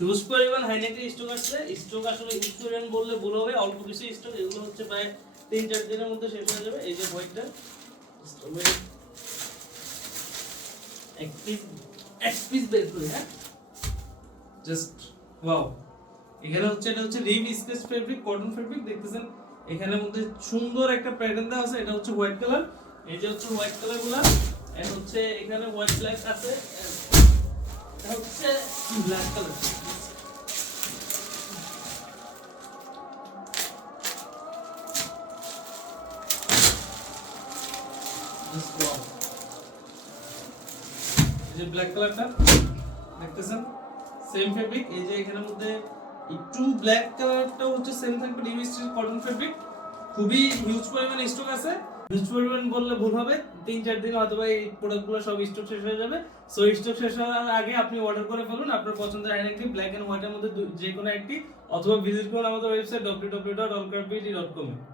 Huge পরিমাণ হাইনেকের stock আসছে। Stock আসলে হিউজ পরিমাণ বললে ভুল হবে, অল্প কিছু স্টক, এগুলো হচ্ছে প্রায় 3-4 দিনের মধ্যে শেষ হয়ে যাবে। এই যে হোয়াইটটা এক পিস বের করি, হ্যাঁ জাস্ট ওয়াও। এখানে হচ্ছে এটা হচ্ছে Reeve space fabric, cotton fabric দেখতেছেন। এখানের মধ্যে সুন্দর একটা প্যাটার্ন দেওয়া আছে। এটা হচ্ছে হোয়াইট কালার, এই যে হচ্ছে হোয়াইট কালার গুলা, এন্ড হচ্ছে এখানে হোয়াইট ব্ল্যাক আছে, এটা হচ্ছে ব্ল্যাক কালার। এই যে ব্ল্যাক কালারটা দেখতেছেন, সেম ফেব্রিক। এই যে এখানের মধ্যে একটু ব্ল্যাক কালারটা হচ্ছে সেম থাকবে, ডিভিস্ট্রি কটন ফেব্রিক। খুবই হিউজ পরিমাণ স্টক আছে। হিউজ পরিমাণ বললে ভুল হবে, 3-4 দিন হয়তো এই প্রোডাক্টগুলো সব স্টক শেষ হয়ে যাবে। সো স্টক শেষ হওয়ার আগে আপনি অর্ডার করে ফেলুন আপনার পছন্দের আইটেমটি, ব্ল্যাক এন্ড হোয়াইটের মধ্যে যে কোনো একটি, অথবা ভিজিট করুন আমাদের ওয়েবসাইট www.allcraftbeauty.com এ।